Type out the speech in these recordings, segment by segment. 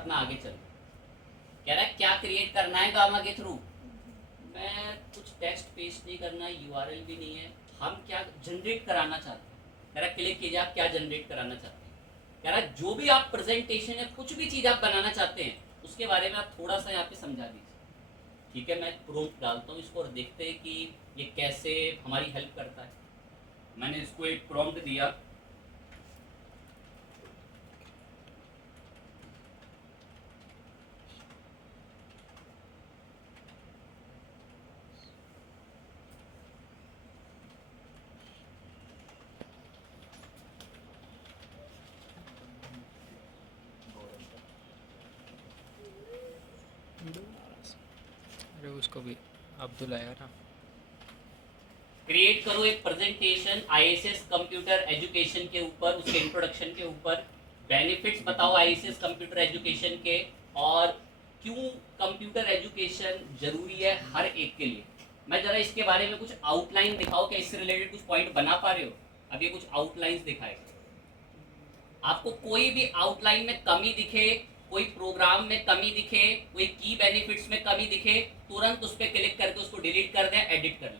अपना आगे चल। कह रहा है क्या क्रिएट करना है गामा के थ्रू। मैं कुछ टेक्स्ट पेस्ट नहीं करना, यूआरएल भी नहीं है, हम क्या जनरेट कराना चाहते हैं। कह रहा क्लिक कीजिए आप क्या जनरेट कराना चाहते हैं। कह रहा जो भी आप प्रेजेंटेशन या कुछ भी चीज़ आप बनाना चाहते हैं उसके बारे में आप थोड़ा सा यहाँ पे समझा दीजिए। ठीक है, मैं प्रोम्प्ट डालता हूँ इसको और देखते हैं कि ये कैसे हमारी हेल्प करता है। मैंने इसको एक प्रॉम्प्ट दिया, अरे उसको भी अब्दुल आएगा ना। क्रिएट करो एक प्रेजेंटेशन आईएसएस कंप्यूटर एजुकेशन के ऊपर, उसके इंट्रोडक्शन के ऊपर, बेनिफिट्स बताओ आईएसएस कंप्यूटर एजुकेशन के, और क्यों कंप्यूटर एजुकेशन जरूरी है हर एक के लिए। मैं जरा इसके बारे में कुछ आउटलाइन दिखाओ, क्या इससे रिलेटेड कुछ पॉइंट बना पा रहे हो। अब ये कुछ आउटलाइंस दिखाए, आपको कोई भी आउटलाइन में कमी दिखे, कोई प्रोग्राम में कमी दिखे, कोई की बेनिफिट्स में कमी दिखे, तुरंत उस पर क्लिक करके उसको डिलीट कर दें, एडिट कर लें।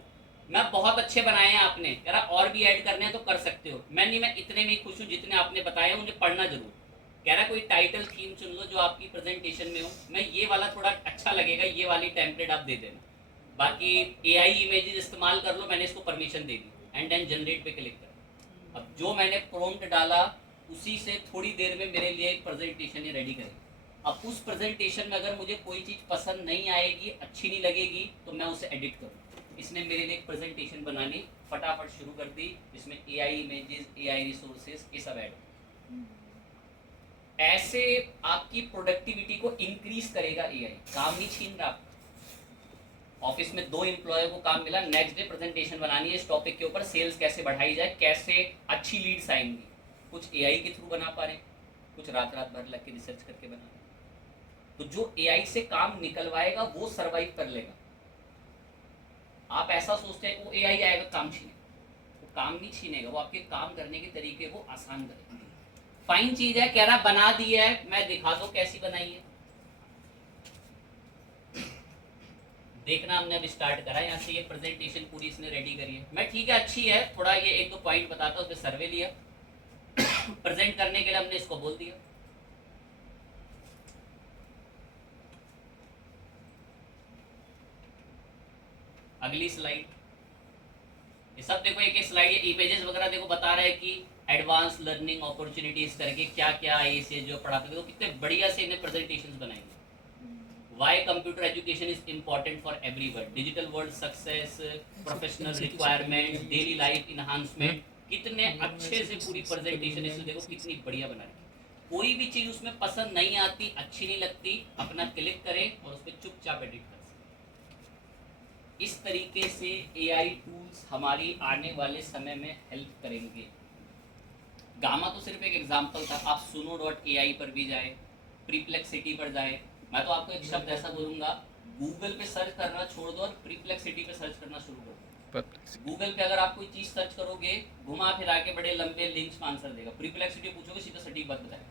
मैं बहुत अच्छे बनाए हैं आपने, कह रहा और भी ऐड करने हैं तो कर सकते हो। मैं नहीं, मैं इतने में खुश हूँ जितने आपने बताए, मुझे पढ़ना जरूर। कह रहा कोई टाइटल थीम चुन लो जो आपकी प्रेजेंटेशन में हो। मैं ये वाला थोड़ा अच्छा लगेगा, ये वाली टेम्पलेट आप दे देना, बाकी एआई इमेजेस इस्तेमाल कर लो, मैंने इसको परमिशन दे दी। एंड देन जनरेट पे क्लिक कर। अब जो मैंने प्रॉम्प्ट डाला उसी से थोड़ी देर में मेरे लिए एक प्रेजेंटेशन ही रेडी करेगी। अब उस प्रेजेंटेशन में अगर मुझे कोई चीज़ पसंद नहीं आएगी, अच्छी नहीं लगेगी, तो मैं उसे एडिट करूँ। इसने मेरे लिए एक प्रेजेंटेशन बनानी फटाफट शुरू कर दी, जिसमें एआई इमेजेस, एआई रिसोर्सेज, ये सब ऐड। ऐसे आपकी प्रोडक्टिविटी को इंक्रीज करेगा एआई, काम नहीं छीन रहा। ऑफिस में 2 एम्प्लॉय को काम मिला, नेक्स्ट डे प्रेजेंटेशन बनानी है इस टॉपिक के ऊपर, सेल्स कैसे बढ़ाई जाए, कैसे अच्छी लीड्स आएंगी। कुछ एआई के थ्रू बना पा रहे, कुछ रात रात भर लग के रिसर्च करके बना रहे। तो जो एआई से काम निकलवाएगा वो सरवाइव कर लेगा। आप ऐसा सोचते हैं वो एआई आएगा काम छीने, वो काम नहीं छीनेगा, वो आपके काम करने के तरीके को आसान करेगा। फाइन चीज है, कह रहा बना दी है, मैं दिखा दो कैसी बनाई है। देखना, हमने अब स्टार्ट करा, यहाँ से ये प्रेजेंटेशन पूरी इसने रेडी करी है। मैं ठीक है अच्छी है, थोड़ा ये 1-2 पॉइंट बताता हूँ, उसमें सर्वे लिया प्रेजेंट करने के लिए हमने इसको बोल दिया। अगली स्लाइड, ये सब देखो एक एक स्लाइड, ये इमेजेस वगैरह देखो बता रहा है कि एडवांस लर्निंग अपॉर्चुनिटीज करके क्या क्या आई से जो पढ़ाते, देखो कितने बढ़िया से इन्हें प्रेजेंटेशंस बनाएंगे। Why computer education is important for everyone, digital world success, professional requirements, daily life enhancement, कितने अच्छे से पूरी प्रेजेंटेशन इसमें देखो कितनी बढ़िया बना रही। कोई भी चीज उसमें पसंद नहीं आती, अच्छी नहीं लगती, अपना क्लिक करें और उस पर चुपचाप एडिट कर सकते। इस तरीके से एआई टूल्स हमारी आने वाले समय में हेल्प करेंगे। गामा तो सिर्फ एक एग्जांपल था, आप suno.ai पर भी जाए, प्रीप्लेक्सिटी पर जाए। मैं तो आपको एक शब्द ऐसा बोलूंगा, गूगल पे सर्च करना छोड़ दो और प्रीप्लेक्सिटी पे सर्च करना शुरू कर दो। गूगल पे अगर आप कोई चीज सर्च करोगे, घुमा फिरा के बड़े लंबे लिंक्स में आंसर देगा, प्रीप्लेक्सिटी पूछोगे सीधा सटीक बात बताएगा।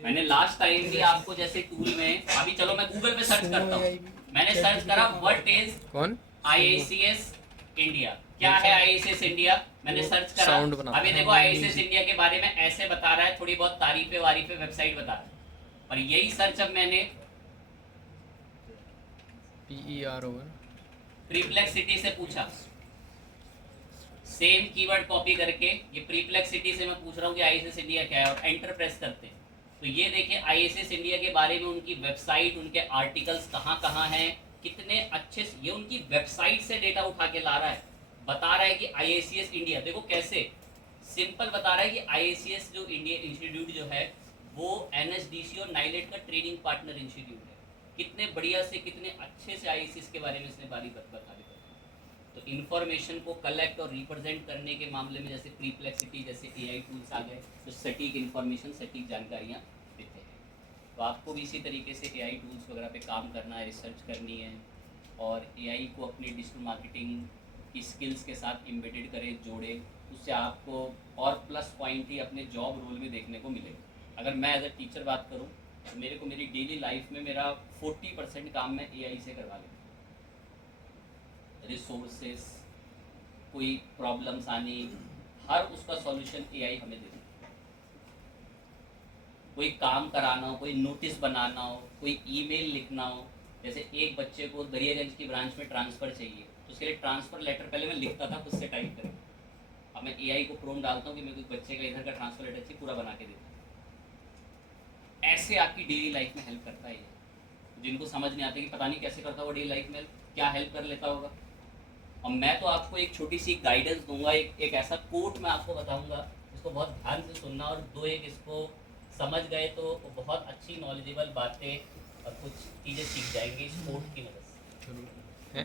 मैंने लास्ट टाइम भी आपको जैसे टूल में, अभी चलो मैं गूगल पे सर्च करता हूँ, मैंने सर्च करा व्हाट इज कौन आईएसीएस इंडिया, क्या है आईएसीएस इंडिया, मैंने सर्च करा। अभी देखो आईएसीएस इंडिया के बारे में ऐसे बता रहा है, थोड़ी बहुत तारीफे वारीफे वेबसाइट बता रहा है, और यही सर्च अब मैंने PERO प्रीप्लेक्सिटी से पूछा, सेम कीवर्ड कॉपी करके, ये प्रीप्लेक्सिटी से मैं पूछ रहा हूँ कि आईएसीएस इंडिया क्या है, और एंटर प्रेस करते हैं तो ये देखिए आईएसीएस इंडिया के बारे में उनकी वेबसाइट, उनके आर्टिकल्स कहाँ कहाँ हैं, कितने अच्छे से ये उनकी वेबसाइट से डेटा उठा के ला रहा है। बता रहा है कि आईएसीएस इंडिया, देखो कैसे सिंपल बता रहा है कि आईएसीएस जो इंडिया इंस्टीट्यूट जो है वो एनएसडीसी और नाइलेट का ट्रेनिंग पार्टनर इंस्टीट्यूट है। कितने बढ़िया से, कितने अच्छे से आईएसीएस के बारे में इसने बारी बता दी। तो इन्फॉर्मेशन को कलेक्ट और रिप्रेजेंट करने के मामले में जैसे प्रीप्लेक्सिटी जैसे एआई टूल्स आ गए, तो सटीक इन्फॉर्मेशन, सटीक जानकारियाँ देते हैं। तो आपको भी इसी तरीके से एआई टूल्स वगैरह पे काम करना है, रिसर्च करनी है, और एआई को अपनी डिजिटल मार्केटिंग की स्किल्स के साथ एम्बेडेड करें, जोड़े, उससे आपको और प्लस पॉइंट ही अपने जॉब रोल में देखने को मिलेगा। अगर मैं एज अ टीचर बात करूँ तो मेरे को मेरी डेली लाइफ में मेरा 40% काम मैं एआई से करवा लेता हूँ। रिसोर्सेस, कोई प्रॉब्लम्स आनी, हर उसका सॉल्यूशन एआई हमें दे देता है। कोई काम कराना हो, कोई नोटिस बनाना हो, कोई ईमेल लिखना हो, जैसे एक बच्चे को दरियागंज की ब्रांच में ट्रांसफ़र चाहिए तो उसके लिए ट्रांसफ़र लेटर पहले मैं लिखता था खुद से टाइप करके, अब मैं एआई को प्रोम्प्ट डालता हूँ कि मेरे को बच्चे का इधर का ट्रांसफ़र लेटर चाहिए, पूरा बना के देता हूँ। ऐसे आपकी डेली लाइफ में हेल्प करता है ये। जिनको समझ नहीं आता कि पता नहीं कैसे करता होगा डेली लाइफ में, क्या हेल्प कर लेता होगा। और मैं तो आपको एक छोटी सी गाइडेंस दूंगा, एक ऐसा कोट मैं आपको बताऊंगा, इसको बहुत ध्यान से सुनना, और दो एक इसको समझ गए तो बहुत अच्छी नॉलेजेबल बातें और कुछ चीज़ें सीख जाएंगे इस कोट की मदद से। है?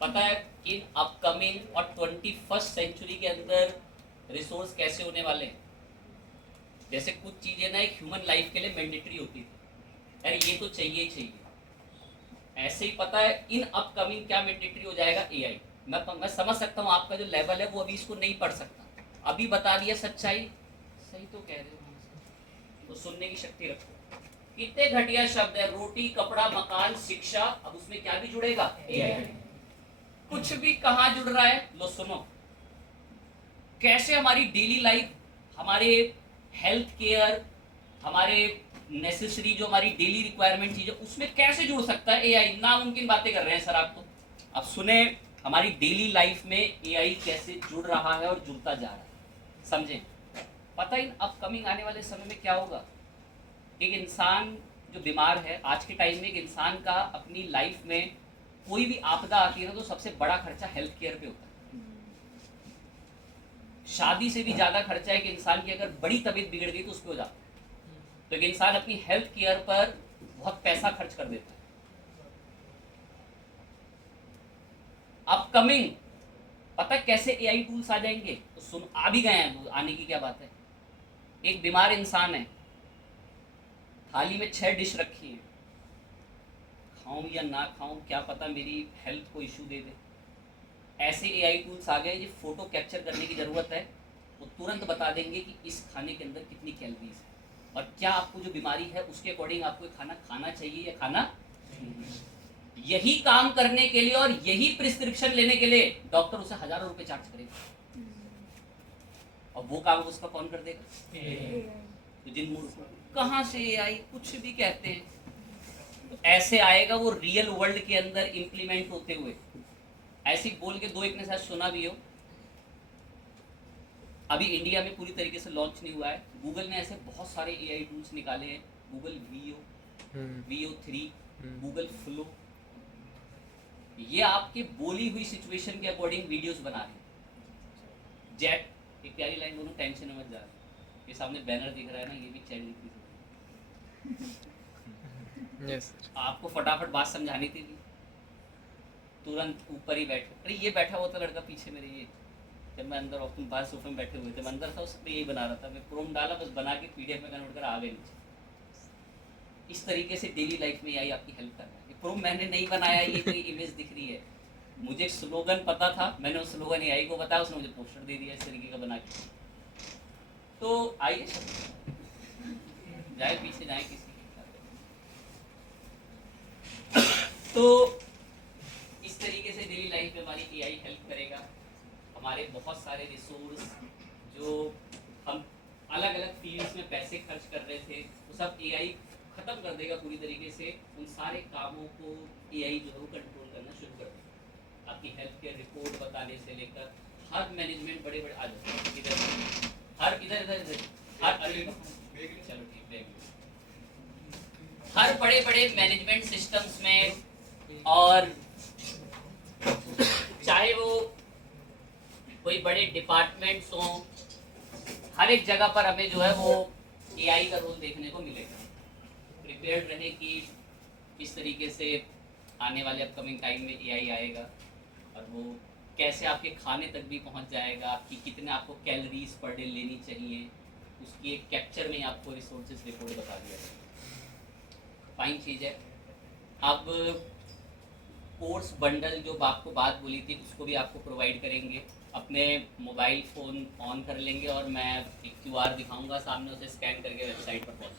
पता है इन अपकमिंग और 21st सेंचुरी के अंदर रिसोर्स कैसे होने वाले हैं? जैसे कुछ चीज़ें ना एक ह्यूमन लाइफ के लिए मैंडेटरी होती थी, यार ये तो चाहिए ही चाहिए, ऐसे ही पता है इन अपकमिंग क्या मैंडेटरी हो जाएगा? एआई। मैं समझ सकता हूँ आपका जो लेवल है वो अभी इसको नहीं पढ़ सकता, अभी बता दिया सच्चाई, सही तो कह रहे हो, तो सुनने की शक्ति रखो। कितने घटिया शब्द है, रोटी, कपड़ा, मकान, शिक्षा, अब उसमें क्या भी जुड़ेगा? एआई। कुछ भी कहाँ जुड़ रहा है, लो सुनो, कैसे हमारी डेली लाइफ, हमारे हेल्थ केयर, हमारे नेसेसरी जो हमारी डेली रिक्वायरमेंट चीजें, उसमें कैसे जुड़ सकता है एआई। नामुमकिन बातें कर रहे हैं सर आप तो। अब सुने, हमारी डेली लाइफ में एआई कैसे जुड़ रहा है और जुड़ता जा रहा है, समझें। पता इन अपकमिंग आने वाले समय में क्या होगा? एक इंसान जो बीमार है आज के टाइम में, एक इंसान का अपनी लाइफ में कोई भी आपदा आती है ना तो सबसे बड़ा खर्चा हेल्थ केयर पे होता है। शादी से भी ज्यादा खर्चा है कि इंसान की अगर बड़ी तबीयत बिगड़ गई तो उस पर हो जाता है। तो एक इंसान अपनी हेल्थ केयर पर बहुत पैसा खर्च कर देता है। अपकमिंग पता कैसे एआई टूल्स आ जाएंगे, तो सुन, आ भी गए हैं, आने की क्या बात है। एक बीमार इंसान है, थाली में 6 डिश रखी है, खाऊं या ना खाऊं क्या पता मेरी हेल्थ को इशू दे दे। ऐसे एआई टूल्स आ गए, जो फोटो कैप्चर करने की ज़रूरत है, वो तुरंत बता देंगे कि इस खाने के अंदर कितनी कैलोरीज है और क्या आपको जो बीमारी है उसके अकॉर्डिंग आपको खाना खाना चाहिए या खाना। यही काम करने के लिए और यही प्रिस्क्रिप्शन लेने के लिए डॉक्टर उसे हजारों रुपए चार्ज करेगा, और वो काम उसका कौन कर देगा? तो जिन मूर्खों, कहाँ से एआई कुछ भी कहते हैं, तो ऐसे आएगा वो रियल वर्ल्ड के अंदर इंप्लीमेंट होते हुए। ऐसे बोल के दो एक ने शायद सुना भी हो, अभी इंडिया में पूरी तरीके से लॉन्च नहीं हुआ है। गूगल ने ऐसे बहुत सारे एआई टूल्स निकाले हैं, गूगल VO3, गूगल फ्लो, ये आपके बोली हुई सिचुएशन के अकॉर्डिंग वीडियोस बना रहे हैं। जेट, एक प्यारी लाइन बोलूं, टेंशन में मत जा, ये सामने बैनर दिख रहा है ना, ये भी चैट जीपीटी। यस आपको फटाफट बात समझानी थी, तुरंत ऊपर ही बैठे। अरे ये बैठा हुआ था लड़का पीछे मेरे, ये जब मैं अंदर, और तुम बाहर सोफे में बैठे हुए थे, मैं अंदर था, उस पर यही बना रहा था, मैं क्रोम डाला, बस बना के PDF में कन्वर्ट कर आ गए नीचे। इस तरीके से डेली लाइफ में एआई आपकी हेल्प कर रहा है। क्रोम मैंने नहीं बनाया, ये कोई इमेज दिख रही है, मुझे एक स्लोगन पता था, मैंने उस स्लोगन एआई को बताया, उसने मुझे पोस्टर दे दिया इस तरीके का बना के। तो आइए जाए पीछे जाए किसी तो इस तरीके से डेली लाइफ में हमारी एआई हेल्प करेगा। हमारे बहुत सारे रिसोर्स जो हम अलग अलग फील्ड्स में पैसे खर्च कर रहे थे, वो सब एआई खत्म कर देगा पूरी तरीके से। उन सारे कामों को एआई जो है वो कंट्रोल करना शुरू कर देगा। आपकी हेल्थ केयर रिपोर्ट बताने से लेकर हर मैनेजमेंट, बड़े बड़े आज इधर हर इधर इधर इधर हर चलो ठीक है, हर बड़े बड़े मैनेजमेंट सिस्टम्स में, और चाहे वो कोई बड़े डिपार्टमेंट्स हों, हर एक जगह पर हमें जो है वो एआई का रोल देखने को मिलेगा। प्रिपेयर्ड रहे कि किस तरीके से आने वाले अपकमिंग टाइम में एआई आएगा, और वो कैसे आपके खाने तक भी पहुंच जाएगा कि कितने आपको कैलोरीज पर डे लेनी चाहिए, उसकी एक कैप्चर में आपको रिसोर्सेज रिपोर्ट बता दिया जाएगा। फाइन चीज़ है। अब कोर्स बंडल जो आपको बात बोली थी उसको भी आपको प्रोवाइड करेंगे। अपने मोबाइल फ़ोन ऑन कर लेंगे और मैं एक क्यूआर दिखाऊंगा सामने, उसे स्कैन करके वेबसाइट पर पहुँच